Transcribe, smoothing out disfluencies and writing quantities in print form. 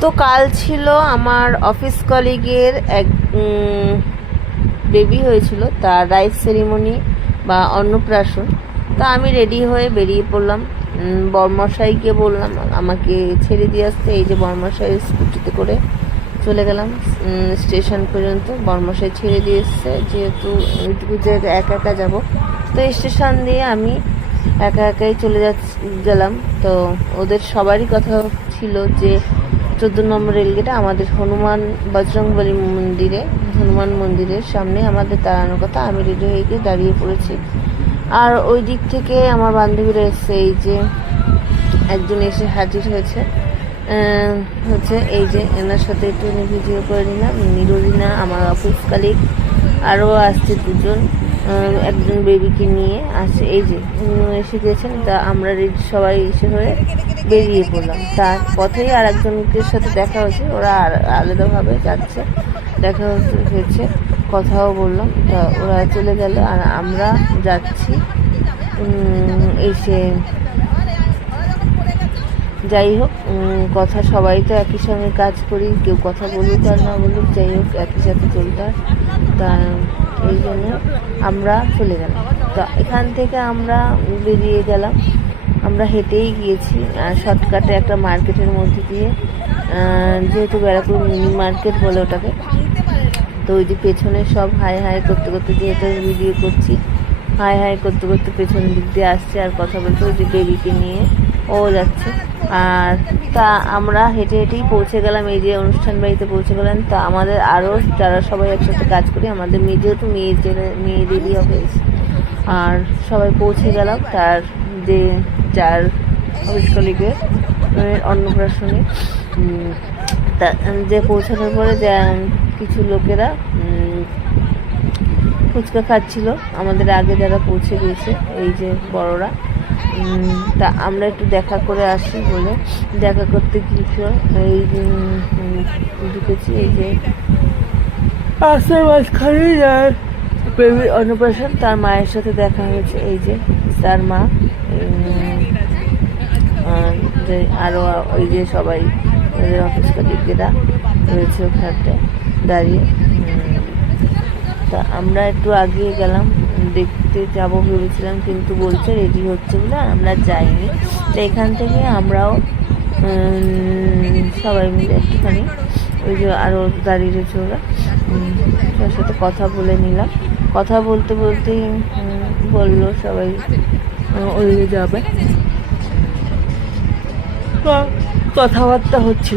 তো কাল ছিল আমার অফিস কলিগের এক বেবি হয়েছিল, তার রাইস সেরিমনি বা অন্নপ্রাশন। তা আমি রেডি হয়ে বেরিয়ে পড়লাম। বরমশাইকে বললাম আমাকে ছেড়ে দিয়ে আসতে। এই যে বরমশাই স্কুটিতে করে চলে গেলাম স্টেশন পর্যন্ত। বরমশাই ছেড়ে দিয়ে এসছে, যেহেতু ওইটুকু জায়গা একা একা যাবো, তো স্টেশন দিয়ে আমি একা একাই চলে গেলাম। তো ওদের সবারই কথা ছিল যে 14 নম্বর রেলগেটে আমাদের বজরংবলী হনুমান মন্দিরের সামনে আমাদের দাঁড়ানোর কথা। আমি রেডি হয়ে গিয়ে দাঁড়িয়ে পড়েছি। আর ওই দিক থেকে আমার বান্ধবীরা এসছে, এই যে একজন এসে হাজির হয়েছে এই যে এনার সাথে একটু ভিডিও করে নিলাম। নিরোজিনা আমার অফিস কালিগ, আরও আসছে দুজন, একজন বেবিকে নিয়ে আসছে। এই যে এসে গেছেন। তা আমরা সবাই এসে হয়ে বেরিয়ে পড়লাম। তার পথেই আর একজনকে সাথে দেখা হয়েছে, ওরা আলাদাভাবে যাচ্ছে, দেখা হয়েছে, কথাও বললাম। তা ওরা চলে গেল আর আমরা যাচ্ছি। এসে যাই হোক, কথা সবাই তো একই সঙ্গে কাজ করি, কেউ কথা বলুক আর না বলুক, যাই হোক একই সাথে চলতে হয়। তা এই জন্য আমরা চলে গেলাম। তো এখান থেকে আমরা বেরিয়ে গেলাম, আমরা হেঁটেই গিয়েছি শর্টকাটে একটা মার্কেটের মধ্যে দিয়ে, যেহেতু ব্যারাকপুর মিনি মার্কেট বলে ওটাকে। তো ওই যে পেছনে সব হাই হাই করতে করতে, যেহেতু ভিডিও করছি, হাই হাই করতে করতে পেছনের দিক দিয়ে আসছে আর কথা বলতে। ওই যে বেবিকে নিয়ে ও যাচ্ছে। আর তা আমরা হেঁটে হেঁটেই পৌঁছে গেলাম, এই যে অনুষ্ঠান বাড়িতে পৌঁছে গেলাম। তা আমাদের আরও যারা সবাই একসাথে কাজ করি, আমাদের যেহেতু মেয়েদেরই অফিস, আর সবাই পৌঁছে গেলাম তার যে যার অফিস কলিগের অন্নপ্রাশনে। তা যে পৌঁছানোর পরে কিছু লোকেরা ফুচকা খাচ্ছিল আমাদের আগে, যারা পৌঁছে গিয়েছে, এই যে বড়রা। তা আমরা একটু দেখা করে আসি বলে দেখা করতে গিয়েছিল। এই ঢুকেছি, এই যে রাস্তার মাঝখানে যায় বেবির অন্নপ্রাশন, তার মায়ের সাথে দেখা হয়েছে। এই যে তার মা, আরও ওই যে সবাই অফিস কলিগেরা রয়েছে ওখানটা দাঁড়িয়ে। তা আমরা একটু আগিয়ে গেলাম, দেখতে যাব ভেবেছিলাম, কিন্তু বলছে রেডি হচ্ছে বলে আমরা যাইনি। তো এখান থেকে আমরাও সবাই মিলে একটুখানি, ওই যে আরও দাঁড়িয়ে রয়েছে ওরা, তার সাথে কথা বলে নিলাম। কথা বলতে বলতেই বললো সবাই ওই যাবে, কথাবার্তা হচ্ছিল।